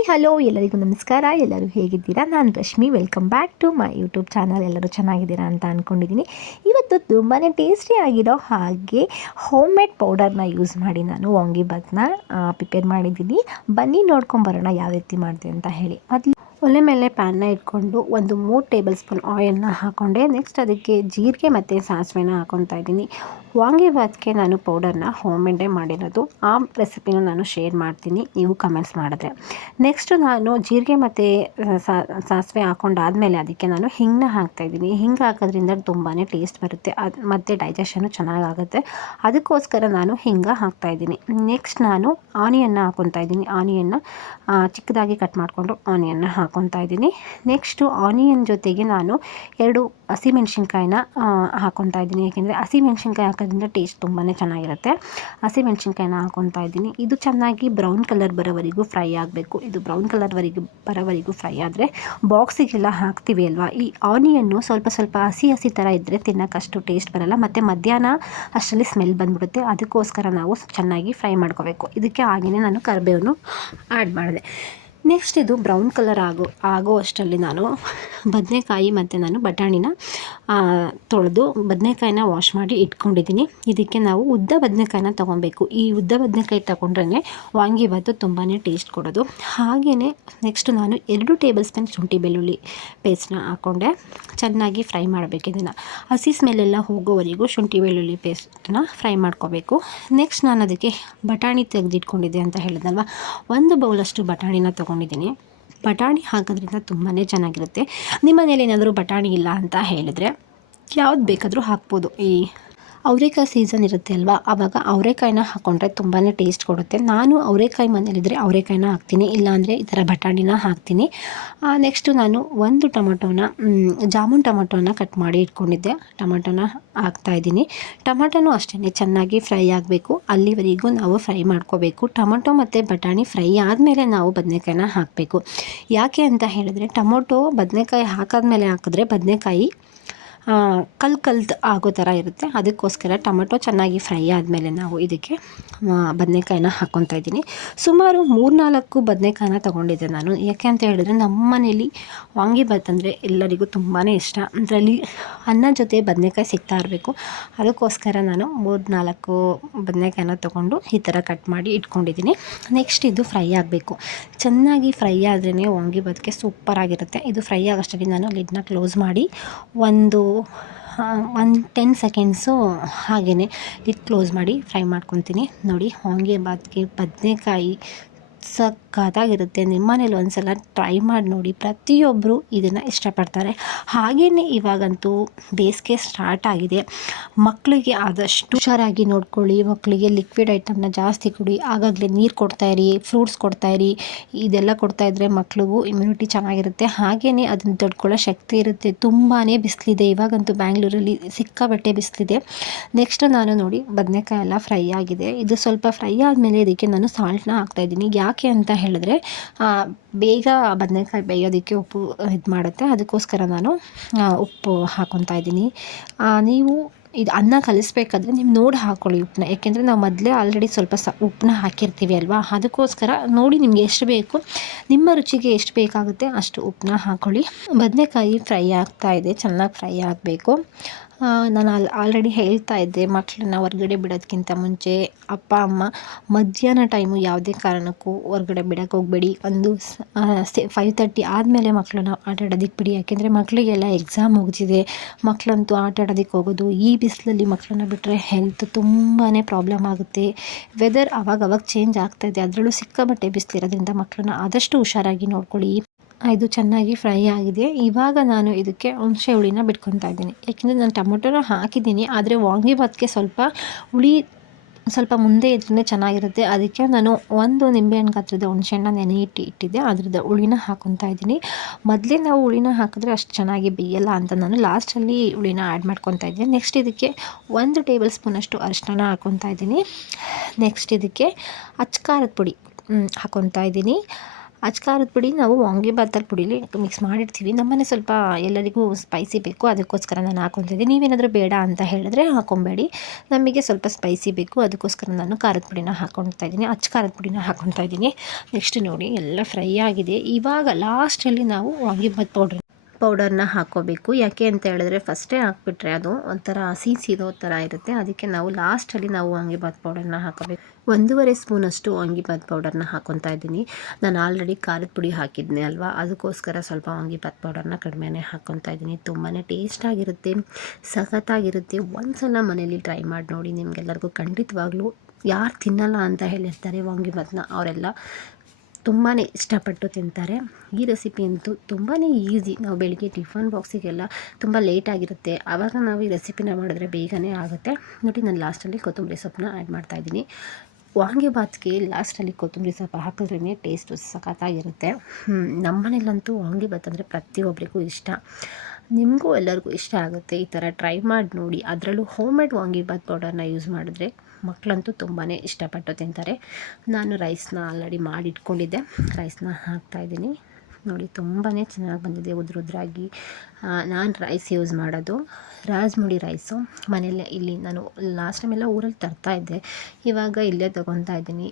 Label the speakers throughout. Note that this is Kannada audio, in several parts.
Speaker 1: ಹಾಯ್, ಹಲೋ, ಎಲ್ಲರಿಗೂ ನಮಸ್ಕಾರ. ಎಲ್ಲರೂ ಹೇಗಿದ್ದೀರಾ? ನಾನು Rashmi. Welcome back to my YouTube channel ಎಲ್ಲರೂ ಚೆನ್ನಾಗಿದ್ದೀರಾ ಅಂತ ಅಂದ್ಕೊಂಡಿದ್ದೀನಿ ಇವತ್ತು ತುಂಬಾ ಟೇಸ್ಟಿ ಆಗಿರೋ ಹಾಗೆ ಹೋಮ್ ಮೇಡ್ ಪೌಡರ್ನ ಯೂಸ್ ಮಾಡಿ ನಾನು ವಾಂಗಿಬಾತ್ನ ಪ್ರಿಪೇರ್ ಮಾಡಿದ್ದೀನಿ. ಬನ್ನಿ ನೋಡ್ಕೊಂಬರೋಣ ಯಾವ ರೀತಿ ಮಾಡಿದೆ ಅಂತ ಹೇಳಿ. ಅದು ಒಲೆ ಮೇಲೆ ಪ್ಯಾನ್ನ ಇಟ್ಕೊಂಡು ಒಂದು ಮೂರು ಟೇಬಲ್ ಸ್ಪೂನ್ ಆಯಿಲ್ನ ಹಾಕ್ಕೊಂಡೆ ನೆಕ್ಸ್ಟ್ ಅದಕ್ಕೆ ಜೀರಿಗೆ ಮತ್ತು ಸಾಸಿವೆನ ಹಾಕ್ಕೊತಾ ಇದ್ದೀನಿ. ವಾಂಗಿಬಾತ್ಗೆ ನಾನು ಪೌಡರ್ನ ಹೋಮ್ ಮೇಡೇ ಮಾಡಿರೋದು. ಆ ರೆಸಿಪಿನ ನಾನು ಶೇರ್ ಮಾಡ್ತೀನಿ, ನೀವು ಕಮೆಂಟ್ಸ್ ಮಾಡಿದ್ರೆ. ನೆಕ್ಸ್ಟು ನಾನು ಜೀರಿಗೆ ಮತ್ತು ಸಾಸಿವೆ ಹಾಕ್ಕೊಂಡಾದಮೇಲೆ ಅದಕ್ಕೆ ನಾನು ಹಿಂಗನ್ನ ಹಾಕ್ತಾಯಿದ್ದೀನಿ ಹಿಂಗೆ ಹಾಕೋದ್ರಿಂದ ತುಂಬಾ ಟೇಸ್ಟ್ ಬರುತ್ತೆ, ಅದು ಮತ್ತು ಡೈಜೆಷನು ಚೆನ್ನಾಗಾಗುತ್ತೆ. ಅದಕ್ಕೋಸ್ಕರ ನಾನು ಹಿಂಗೆ ಹಾಕ್ತಾಯಿದ್ದೀನಿ ನೆಕ್ಸ್ಟ್ ನಾನು ಆನಿಯನ್ನ ಹಾಕೊತಾ ಇದ್ದೀನಿ. ಆನಿಯನ್ನ ಚಿಕ್ಕದಾಗಿ ಕಟ್ ಮಾಡಿಕೊಂಡು ಆನಿಯನ್ನ ಹಾಕ್ಕೊತಾ ಇದ್ದೀನಿ. ನೆಕ್ಸ್ಟು ಆನಿಯನ್ ಜೊತೆಗೆ ನಾನು ಎರಡು ಹಸಿಮೆಣ್ಸಿನ್ಕಾಯಿನ ಹಾಕ್ಕೊತಾ ಇದ್ದೀನಿ. ಏಕೆಂದರೆ ಹಸಿಮೆಣ್ಸಿನ್ಕಾಯಿ ಹಾಕೋದ್ರಿಂದ ಟೇಸ್ಟ್ ತುಂಬಾ ಚೆನ್ನಾಗಿರುತ್ತೆ. ಹಸಿಮೆಣ್ಸಿನ್ಕಾಯಿನ ಹಾಕ್ಕೊತಾ ಇದ್ದೀನಿ. ಇದು ಚೆನ್ನಾಗಿ ಬ್ರೌನ್ ಕಲರ್ ಬರೋವರೆಗೂ ಫ್ರೈ ಆಗಬೇಕು. ಇದು ಬ್ರೌನ್ ಕಲರ್ವರೆಗೂ ಬರೋವರೆಗೂ ಫ್ರೈ ಆದರೆ ಬಾಕ್ಸಿಗೆಲ್ಲ ಹಾಕ್ತೀವಿ ಅಲ್ವಾ? ಈ ಆನಿಯನ್ನು ಸ್ವಲ್ಪ ಸ್ವಲ್ಪ ಹಸಿ ಹಸಿ ಥರ ಇದ್ದರೆ ತಿನ್ನೋಕ್ಕಷ್ಟು ಟೇಸ್ಟ್ ಬರೋಲ್ಲ. ಮತ್ತು ಮಧ್ಯಾಹ್ನ ಅಷ್ಟರಲ್ಲಿ ಸ್ಮೆಲ್ ಬಂದುಬಿಡುತ್ತೆ. ಅದಕ್ಕೋಸ್ಕರ ನಾವು ಚೆನ್ನಾಗಿ ಫ್ರೈ ಮಾಡ್ಕೋಬೇಕು. ಇದಕ್ಕೆ ಹಾಗೆಯೇ ನಾನು ಕರಿಬೇವನ್ನು ಆ್ಯಡ್ ಮಾಡಿದೆ. ನೆಕ್ಸ್ಟ್ ಇದು ಬ್ರೌನ್ ಕಲರ್ ಆಗೋ ಆಗೋ ಅಷ್ಟರಲ್ಲಿ ನಾನು ಬದನೆಕಾಯಿ ಮತ್ತು ನಾನು ಬಟಾಣಿನ ತೊಳೆದು ಬದನೆಕಾಯಿನ ವಾಶ್ ಮಾಡಿ ಇಟ್ಕೊಂಡಿದ್ದೀನಿ. ಇದಕ್ಕೆ ನಾವು ಉದ್ದ ಬದನೆಕಾಯಿನ ತೊಗೊಬೇಕು. ಈ ಉದ್ದ ಬದನೆಕಾಯಿ ತೊಗೊಂಡ್ರೆ ವಾಂಗಿಭಾತು ತುಂಬಾ ಟೇಸ್ಟ್ ಕೊಡೋದು. ಹಾಗೆಯೇ ನೆಕ್ಸ್ಟ್ ನಾನು ಎರಡು ಟೇಬಲ್ ಸ್ಪೂನ್ ಶುಂಠಿ ಬೆಳ್ಳುಳ್ಳಿ ಪೇಸ್ಟ್ನ ಹಾಕ್ಕೊಂಡೆ ಚೆನ್ನಾಗಿ ಫ್ರೈ ಮಾಡಬೇಕು ಇದನ್ನು. ಹಸಿ ಸ್ಮೆಲ್ಲೆಲ್ಲ ಹೋಗೋವರೆಗೂ ಶುಂಠಿ ಬೆಳ್ಳುಳ್ಳಿ ಪೇಸ್ಟನ್ನ ಫ್ರೈ ಮಾಡ್ಕೋಬೇಕು. ನೆಕ್ಸ್ಟ್ ನಾನು ಅದಕ್ಕೆ ಬಟಾಣಿ ತೆಗೆದಿಟ್ಕೊಂಡಿದ್ದೆ ಅಂತ ಹೇಳಿದ್ನಲ್ವ? ಒಂದು ಬೌಲಷ್ಟು ಬಟಾಣಿನ ತೊಗೊಂಡಿದ್ದೀನಿ. ಬಟಾಣಿ ಹಾಕೋದ್ರಿಂದ ತುಂಬಾ ಚೆನ್ನಾಗಿರುತ್ತೆ. ನಿಮ್ಮ ಮನೇಲಿ ಏನಾದರೂ ಬಟಾಣಿ ಇಲ್ಲ ಅಂತ ಹೇಳಿದರೆ ಯಾವ್ದು ಬೇಕಾದರೂ ಹಾಕ್ಬೋದು. ಈ ಅವರೆಕಾಯಿ ಸೀಸನ್ ಇರುತ್ತೆ ಅಲ್ವಾ? ಆವಾಗ ಅವರೆಕಾಯಿನ ಹಾಕ್ಕೊಂಡ್ರೆ ತುಂಬಾ ಟೇಸ್ಟ್ ಕೊಡುತ್ತೆ. ನಾನು ಅವರೆಕಾಯಿ ಮನೇಲಿದ್ದರೆ ಅವರೆಕಾಯಿನ ಹಾಕ್ತೀನಿ. ಇಲ್ಲಾಂದರೆ ಈ ಥರ ಬಟಾಣಿನ ಹಾಕ್ತೀನಿ. ನೆಕ್ಸ್ಟು ನಾನು ಒಂದು ಟೊಮೊಟೊನ ಜಾಮೂನ್ ಟೊಮೊಟೊನ ಕಟ್ ಮಾಡಿ ಇಟ್ಕೊಂಡಿದ್ದೆ. ಟೊಮೊಟೊನ ಹಾಕ್ತಾಯಿದ್ದೀನಿ ಟೊಮೊಟೊನೂ ಅಷ್ಟೇ ಚೆನ್ನಾಗಿ ಫ್ರೈ ಆಗಬೇಕು. ಅಲ್ಲಿವರೆಗೂ ನಾವು ಫ್ರೈ ಮಾಡ್ಕೋಬೇಕು. ಟೊಮೊಟೊ ಮತ್ತು ಬಟಾಣಿ ಫ್ರೈ ಆದಮೇಲೆ ನಾವು ಬದನೆಕಾಯಿನ ಹಾಕಬೇಕು. ಯಾಕೆ ಅಂತ ಹೇಳಿದ್ರೆ, ಟೊಮೊಟೊ ಬದನೆಕಾಯಿ ಹಾಕಾದ್ಮೇಲೆ ಹಾಕಿದ್ರೆ ಬದನೆಕಾಯಿ ಕಲ್ ಕಲ್ತು ಆಗೋ ಥರ ಇರುತ್ತೆ. ಅದಕ್ಕೋಸ್ಕರ ಟೊಮೆಟೊ ಚೆನ್ನಾಗಿ ಫ್ರೈ ಆದಮೇಲೆ ನಾವು ಇದಕ್ಕೆ ಬದನೆಕಾಯಿನ ಹಾಕ್ಕೊತಾ ಇದ್ದೀನಿ. ಸುಮಾರು ಮೂರ್ನಾಲ್ಕು ಬದನೆಕಾಯಿನ ತೊಗೊಂಡಿದ್ದೆ ನಾನು. ಯಾಕೆ ಅಂತ ಹೇಳಿದ್ರೆ ನಮ್ಮ ಮನೇಲಿ ವಾಂಗಿಬಾತ್ ಅಂದರೆ ಎಲ್ಲರಿಗೂ ತುಂಬಾ ಇಷ್ಟ. ಅದರಲ್ಲಿ ಅನ್ನ ಜೊತೆ ಬದನೆಕಾಯಿ ಸಿಗ್ತಾ ಇರಬೇಕು. ಅದಕ್ಕೋಸ್ಕರ ನಾನು ಮೂರು ನಾಲ್ಕು ಬದನೆಕಾಯಿನ ತೊಗೊಂಡು ಈ ಥರ ಕಟ್ ಮಾಡಿ ಇಟ್ಕೊಂಡಿದ್ದೀನಿ. ನೆಕ್ಸ್ಟ್ ಇದು ಫ್ರೈ ಆಗಬೇಕು. ಚೆನ್ನಾಗಿ ಫ್ರೈ ಆದ್ರೇ ವಾಂಗಿಬಾತ್ಗೆ ಸೂಪರಾಗಿರುತ್ತೆ ಇದು ಫ್ರೈ ಆಗೋಷ್ಟರಲ್ಲಿ ನಾನು ಲಿಡ್ನ ಕ್ಲೋಸ್ ಮಾಡಿ ಒಂದು ಒಂದು ಟೆನ್ ಸೆಕೆಂಡ್ಸು ಹಾಗೆಯೇ ಇದು ಕ್ಲೋಸ್ ಮಾಡಿ ಫ್ರೈ ಮಾಡ್ಕೊತೀನಿ. ನೋಡಿ ವಾಂಗಿಬಾತ್ಗೆ ಬದನೆಕಾಯಿ ಸಖತ್ತಾಗಿರುತ್ತೆ. ನಿಮ್ಮ ಮನೇಲಿ ಒಂದು ಸಲ ಟ್ರೈ ಮಾಡಿ ನೋಡಿ. ಪ್ರತಿಯೊಬ್ಬರು ಇದನ್ನು ಇಷ್ಟಪಡ್ತಾರೆ. ಹಾಗೆಯೇ ಇವಾಗಂತೂ ಬೇಸಿಗೆ ಸ್ಟಾರ್ಟ್ ಆಗಿದೆ. ಮಕ್ಕಳಿಗೆ ಆದಷ್ಟು ಹುಷಾರಾಗಿ ನೋಡ್ಕೊಳ್ಳಿ. ಮಕ್ಕಳಿಗೆ ಲಿಕ್ವಿಡ್ ಐಟಮ್ನ ಜಾಸ್ತಿ ಕೊಡಿ. ಆಗಾಗಲೇ ನೀರು ಕೊಡ್ತಾಯಿರಿ ಫ್ರೂಟ್ಸ್ ಕೊಡ್ತಾಯಿರಿ ಇದೆಲ್ಲ ಕೊಡ್ತಾಯಿದ್ರೆ ಮಕ್ಕಳಿಗೂ ಇಮ್ಯುನಿಟಿ ಚೆನ್ನಾಗಿರುತ್ತೆ. ಹಾಗೆಯೇ ಅದನ್ನು ದೊಡ್ಕೊಳ್ಳೋ ಶಕ್ತಿ ಇರುತ್ತೆ. ತುಂಬಾ ಬಿಸಿಲಿದೆ. ಇವಾಗಂತೂ ಬ್ಯಾಂಗ್ಳೂರಲ್ಲಿ ಸಿಕ್ಕಾಬಟ್ಟೆ ಬಿಸಿಲಿದೆ. ನೆಕ್ಸ್ಟ್ ನಾನು ನೋಡಿ ಬದನೆಕಾಯಿ ಎಲ್ಲ ಫ್ರೈ ಆಗಿದೆ. ಇದು ಸ್ವಲ್ಪ ಫ್ರೈ ಆದಮೇಲೆ ಇದಕ್ಕೆ ನಾನು ಸಾಲ್ಟ್ನ ಹಾಕ್ತಾಯಿದ್ದೀನಿ ಯಾಕೆ ಯಾಕೆ ಅಂತ ಹೇಳಿದ್ರೆ ಬೇಗ ಬದನೆಕಾಯಿ ಬೇಯೋದಕ್ಕೆ ಉಪ್ಪು ಇದು ಮಾಡುತ್ತೆ. ಅದಕ್ಕೋಸ್ಕರ ನಾನು ಉಪ್ಪು ಹಾಕೊತಾ ಇದ್ದೀನಿ. ನೀವು ಇದು ಅನ್ನ ಕಲಿಸ್ಬೇಕಾದ್ರೆ ನೀವು ನೋಡಿ ಹಾಕ್ಕೊಳ್ಳಿ ಉಪ್ಪನ್ನ. ಯಾಕೆಂದರೆ ನಾವು ಮೊದಲೇ ಆಲ್ರೆಡಿ ಸ್ವಲ್ಪ ಸ ಉಪ್ಪನ್ನ ಹಾಕಿರ್ತೀವಿ ಅಲ್ವಾ? ಅದಕ್ಕೋಸ್ಕರ ನೋಡಿ ನಿಮಗೆ ಎಷ್ಟು ಬೇಕು, ನಿಮ್ಮ ರುಚಿಗೆ ಎಷ್ಟು ಬೇಕಾಗುತ್ತೆ ಅಷ್ಟು ಉಪ್ಪನ್ನ ಹಾಕ್ಕೊಳ್ಳಿ ಬದನೆಕಾಯಿ ಫ್ರೈ ಆಗ್ತಾ ಇದೆ, ಚೆನ್ನಾಗಿ ಫ್ರೈ ಆಗಬೇಕು. ನಾನು ಅಲ್ಲಿ ಆಲ್ರೆಡಿ ಹೇಳ್ತಾ ಇದ್ದೆ ಮಕ್ಕಳನ್ನ ಹೊರ್ಗಡೆ ಬಿಡೋದಕ್ಕಿಂತ ಮುಂಚೆ ಅಪ್ಪ, ಅಮ್ಮ ಮಧ್ಯಾಹ್ನ ಟೈಮು ಯಾವುದೇ ಕಾರಣಕ್ಕೂ ಹೊರ್ಗಡೆ ಬಿಡೋಕೆ ಹೋಗಬೇಡಿ. ಒಂದು ಫೈವ್ ತರ್ಟಿ ಆದಮೇಲೆ ಮಕ್ಕಳನ್ನ ಆಟ ಆಡೋದಕ್ಕೆ ಬಿಡಿ. ಯಾಕೆಂದರೆ ಮಕ್ಕಳಿಗೆಲ್ಲ ಎಕ್ಸಾಮ್ ಮುಗಿದಿದೆ ಮಕ್ಕಳಂತೂ ಆಟ ಆಡೋದಕ್ಕೆ ಹೋಗೋದು ಈ ಬಿಸಿಲಲ್ಲಿ ಮಕ್ಕಳನ್ನ ಬಿಟ್ಟರೆ ಹೆಲ್ತ್ ತುಂಬಾ ಪ್ರಾಬ್ಲಮ್ ಆಗುತ್ತೆ. ವೆದರ್ ಅವಾಗ ಅವಾಗ ಚೇಂಜ್ ಆಗ್ತಾಯಿದೆ ಅದರಲ್ಲೂ ಸಿಕ್ಕಾಬಟ್ಟೆ ಬಿಸಿಲಿರೋದ್ರಿಂದ ಮಕ್ಕಳನ್ನ ಆದಷ್ಟು ಹುಷಾರಾಗಿ ನೋಡ್ಕೊಳ್ಳಿ. ಇದು ಚೆನ್ನಾಗಿ ಫ್ರೈ ಆಗಿದೆ. ಇವಾಗ ನಾನು ಇದಕ್ಕೆ ಹುಣಸೆ ಹುಳಿನ ಬಿಟ್ಕೊತಾ ಇದ್ದೀನಿ. ಯಾಕೆಂದರೆ ನಾನು ಟೊಮೊಟೊನ ಹಾಕಿದ್ದೀನಿ. ಆದರೆ ವಾಂಗಿಭಾತ್ಗೆ ಸ್ವಲ್ಪ ಹುಳಿ ಸ್ವಲ್ಪ ಮುಂದೆ ಇದ್ರೇ ಚೆನ್ನಾಗಿರುತ್ತೆ. ಅದಕ್ಕೆ ನಾನು ಒಂದು ನಿಂಬೆಹಣ್ಣು ಗಾತ್ರದ ಹುಣಸೆಹಣ್ಣ ನೆನೆ ಇಟ್ಟು ಇಟ್ಟಿದ್ದೆ. ಅದ್ರದ್ದು ಹುಳಿನ ಹಾಕೊತಾ ಇದ್ದೀನಿ. ಮೊದಲೇ ನಾವು ಹುಳಿನ ಹಾಕಿದ್ರೆ ಅಷ್ಟು ಚೆನ್ನಾಗಿ ಬೇಯಲ್ಲ ಅಂತ ನಾನು ಲಾಸ್ಟಲ್ಲಿ ಹುಳಿನ ಆ್ಯಡ್ ಮಾಡ್ಕೊತಾ ಇದ್ದೀನಿ ನೆಕ್ಸ್ಟ್ ಇದಕ್ಕೆ ಒಂದು ಟೇಬಲ್ ಸ್ಪೂನಷ್ಟು ಅರಿಶಿನ ಹಾಕೊತಾ ಇದ್ದೀನಿ. ನೆಕ್ಸ್ಟ್ ಇದಕ್ಕೆ ಅಚ್ಕಾರದ ಪುಡಿ ಹಾಕೊತಾ ಇದ್ದೀನಿ. ಅಚ್ ಖಾರದ ಪುಡಿ ನಾವು ವಾಂಗಿಬಾತಲ್ಲಿ ಪುಡಿಲಿ ಮಿಕ್ಸ್ ಮಾಡಿರ್ತೀವಿ ನಮ್ಮನೆ ಸ್ವಲ್ಪ ಎಲ್ಲರಿಗೂ ಸ್ಪೈಸಿ ಬೇಕು, ಅದಕ್ಕೋಸ್ಕರ ನಾನು ಹಾಕೊತಿದ್ದೆ ನೀವೇನಾದರೂ ಬೇಡ ಅಂತ ಹೇಳಿದ್ರೆ ಹಾಕೊಬೇಡಿ. ನಮಗೆ ಸ್ವಲ್ಪ ಸ್ಪೈಸಿ ಬೇಕು, ಅದಕ್ಕೋಸ್ಕರ ನಾನು ಖಾರದ ಪುಡಿನ ಹಾಕೊಳ್ತಾ ಇದ್ದೀನಿ. ಅಚ್ ಖಾರದ ಪುಡಿನ ಹಾಕೊತಾ ಇದ್ದೀನಿ. ನೆಕ್ಸ್ಟ್ ನೋಡಿ, ಎಲ್ಲ ಫ್ರೈ ಆಗಿದೆ. ಇವಾಗ ಲಾಸ್ಟಲ್ಲಿ ನಾವು ವಾಂಗಿಬಾತ್ ಪೌಡ್ರ್ ಪೌಡರ್ನ ಹಾಕೋಬೇಕು. ಯಾಕೆ ಅಂತ ಹೇಳಿದ್ರೆ ಫಸ್ಟೇ ಹಾಕ್ಬಿಟ್ರೆ ಅದು ಒಂಥರ ಹಸಿ ಸಿದೋ ಥರ ಇರುತ್ತೆ. ಅದಕ್ಕೆ ನಾವು ಲಾಸ್ಟಲ್ಲಿ ನಾವು ವಾಂಗಿಬಾತ್ ಪೌಡರ್ನ ಹಾಕೋಬೇಕು. ಒಂದೂವರೆ ಸ್ಪೂನಷ್ಟು ವಾಂಗಿಬಾತ್ ಪೌಡರ್ನ ಹಾಕ್ಕೊತಾ ಇದ್ದೀನಿ. ನಾನು ಆಲ್ರೆಡಿ ಖಾರದ ಪುಡಿ ಹಾಕಿದ್ದೆ ಅಲ್ವಾ? ಅದಕ್ಕೋಸ್ಕರ ಸ್ವಲ್ಪ ವಾಂಗಿಬಾತ್ ಪೌಡರ್ನ ಕಡಿಮೆನೇ ಹಾಕೊತಾ ಇದ್ದೀನಿ. ತುಂಬಾ ಟೇಸ್ಟಾಗಿರುತ್ತೆ ಸಖತ್ತಾಗಿರುತ್ತೆ. ಒಂದು ಸಲ ಮನೇಲಿ ಟ್ರೈ ಮಾಡಿ ನೋಡಿ ನಿಮಗೆಲ್ಲರಿಗೂ ಖಂಡಿತವಾಗ್ಲೂ ಯಾರು ತಿನ್ನಲ್ಲ ಅಂತ ಹೇಳಿರ್ತಾರೆ ವಾಂಗಿಬಾತ್ನ ಅವರೆಲ್ಲ. ತುಂಬಾ ಇಷ್ಟಪಟ್ಟು ತಿಂತಾರೆ. ಈ ರೆಸಿಪಿ ಅಂತೂ ತುಂಬಾ ಈಸಿ ನಾವು ಬೆಳಿಗ್ಗೆ ಟಿಫನ್ ಬಾಕ್ಸಿಗೆಲ್ಲ ತುಂಬ ಲೇಟಾಗಿರುತ್ತೆ ಆವಾಗ ನಾವು ಈ ರೆಸಿಪಿನ ಮಾಡಿದ್ರೆ ಬೇಗನೆ ಆಗುತ್ತೆ. ನೋಡಿ, ನಾನು ಲಾಸ್ಟಲ್ಲಿ ಕೊತ್ತಂಬರಿ ಸೊಪ್ಪನ್ನ ಆ್ಯಡ್ ಮಾಡ್ತಾಯಿದ್ದೀನಿ ವಾಂಗಿಬಾತ್ಗೆ ಲಾಸ್ಟಲ್ಲಿ ಕೊತ್ತಂಬರಿ ಸೊಪ್ಪು ಹಾಕಿದ್ರೇ ಟೇಸ್ಟು ಸಖತ್ತಾಗಿರುತ್ತೆ. ನಮ್ಮ ಮನೇಲಂತೂ ವಾಂಗಿಬಾತ್ ಅಂದರೆ ಪ್ರತಿಯೊಬ್ಬರಿಗೂ ಇಷ್ಟ. ನಿಮಗೂ ಎಲ್ಲರಿಗೂ ಇಷ್ಟ ಆಗುತ್ತೆ ಈ ಥರ ಟ್ರೈ ಮಾಡಿ ನೋಡಿ. ಅದರಲ್ಲೂ ಹೋಮ್ ಮೇಡ್ ವಾಂಗಿಬಾತ್ ಪೌಡರ್ನ ಯೂಸ್ ಮಾಡಿದ್ರೆ ಮಕ್ಕಳಂತೂ ತುಂಬಾ ಇಷ್ಟಪಟ್ಟು ತಿಂತಾರೆ. ನಾನು ರೈಸ್ನ ಆಲ್ರೆಡಿ ಮಾಡಿಟ್ಕೊಂಡಿದ್ದೆ. ರೈಸ್ನ ಹಾಕ್ತಾಯಿದ್ದೀನಿ ನೋಡಿ ತುಂಬಾ ಚೆನ್ನಾಗಿ ಬಂದಿದೆ ಉದ್ರುದ್ರಾಗಿ ನಾನು ರೈಸ್ ಯೂಸ್ ಮಾಡೋದು. ರಾಜ್ಮುಡಿ ರೈಸು ಮನೆಯಲ್ಲೇ ಇಲ್ಲಿ ನಾನು ಲಾಸ್ಟ್ ಟೈಮೆಲ್ಲ ಊರಲ್ಲಿ ತರ್ತಾಯಿದ್ದೆ ಇವಾಗ ಇಲ್ಲೇ ತೊಗೊತಾ ಇದ್ದೀನಿ.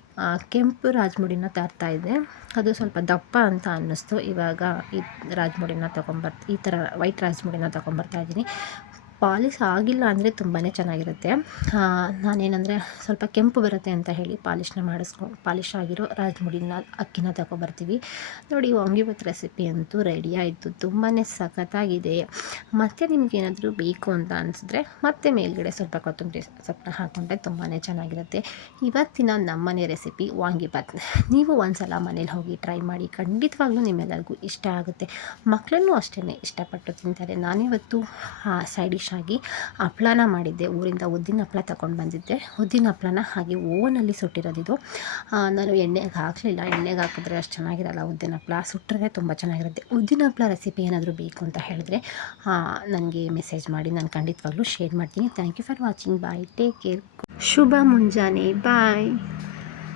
Speaker 1: ಕೆಂಪು ರಾಜ್ಮುಡಿನ ತರ್ತಾಯಿದ್ದೆ ಅದು ಸ್ವಲ್ಪ ದಪ್ಪ ಅಂತ ಅನ್ನಿಸ್ತು. ಇವಾಗ ಈ ರಾಜ್ಮುಡಿನ ತೊಗೊಂಬರ್ತ ಈ ಥರ ವೈಟ್ ರಾಜ್ಮುಡಿನ ತೊಗೊಂಬರ್ತಾ ಇದ್ದೀನಿ. ಪಾಲಿಶ್ ಆಗಿಲ್ಲ ಅಂದರೆ ತುಂಬಾ ಚೆನ್ನಾಗಿರುತ್ತೆ. ನಾನೇನಂದರೆ ಸ್ವಲ್ಪ ಕೆಂಪು ಬರುತ್ತೆ ಅಂತ ಹೇಳಿ ಪಾಲಿಶ್ನ ಮಾಡಿಸ್ಕೊ, ಪಾಲಿಶ್ ಆಗಿರೋ ರಾಜ್ಮುಡಿನ, ಅಕ್ಕಿನ ತಗೊಬರ್ತೀವಿ. ನೋಡಿ ವಾಂಗಿಬಾತ್ ರೆಸಿಪಿ ಅಂತೂ ರೆಡಿ ಆಯಿತು. ತುಂಬಾ ಸಖತ್ತಾಗಿದೆ. ಮತ್ತು ನಿಮಗೇನಾದರೂ ಬೇಕು ಅಂತ ಅನಿಸಿದ್ರೆ ಮತ್ತೆ ಮೇಲ್ಗಡೆ ಸ್ವಲ್ಪ ಕೊತ್ತಂಬರಿ ಸೊಪ್ಪನ್ನ ಹಾಕ್ಕೊಂಡ್ರೆ ತುಂಬಾ ಚೆನ್ನಾಗಿರುತ್ತೆ. ಇವತ್ತಿನ ನಮ್ಮನೆ ರೆಸಿಪಿ ವಾಂಗಿಬಾತ್ ನೀವು ಒಂದ್ಸಲ ಮನೇಲಿ ಹೋಗಿ ಟ್ರೈ ಮಾಡಿ, ಖಂಡಿತವಾಗ್ಲೂ ನಿಮ್ಮೆಲ್ಲರಿಗೂ ಇಷ್ಟ ಆಗುತ್ತೆ. ಮಕ್ಕಳನ್ನು ಅಷ್ಟೇ ಇಷ್ಟಪಟ್ಟು ತಿಂತಾರೆ. ನಾನಿವತ್ತು ಸೈಡ್ ಡಿಶ್ ಆಗಿ ಹಪ್ಳನ ಮಾಡಿದ್ದೆ. ಊರಿಂದ ಉದ್ದಿನ ಹಪ್ಳ ತಗೊಂಡು ಬಂದಿದ್ದೆ. ಉದ್ದಿನ ಹಪ್ಳನ ಹಾಗೆ ಓವನಲ್ಲಿ ಸುಟ್ಟಿರೋದಿದು ನಾನು ಎಣ್ಣೆಗೆ ಹಾಕಲಿಲ್ಲ. ಎಣ್ಣೆಗೆ ಹಾಕಿದ್ರೆ ಅಷ್ಟು ಚೆನ್ನಾಗಿರಲ್ಲ ಉದ್ದಿನ ಹಪ್ಳ. ಸುಟ್ಟರೆ ತುಂಬ ಚೆನ್ನಾಗಿರುತ್ತೆ. ಉದ್ದಿನ ಹಪ್ಳ ರೆಸಿಪಿ ಏನಾದರೂ ಬೇಕು ಅಂತ ಹೇಳಿದ್ರೆ ನನಗೆ ಮೆಸೇಜ್ ಮಾಡಿ. ನಾನು ಖಂಡಿತವಾಗ್ಲೂ ಶೇರ್ ಮಾಡ್ತೀನಿ. Thank you for watching bye take care ಶುಭ ಮುಂಜಾನೆ. ಬಾಯ್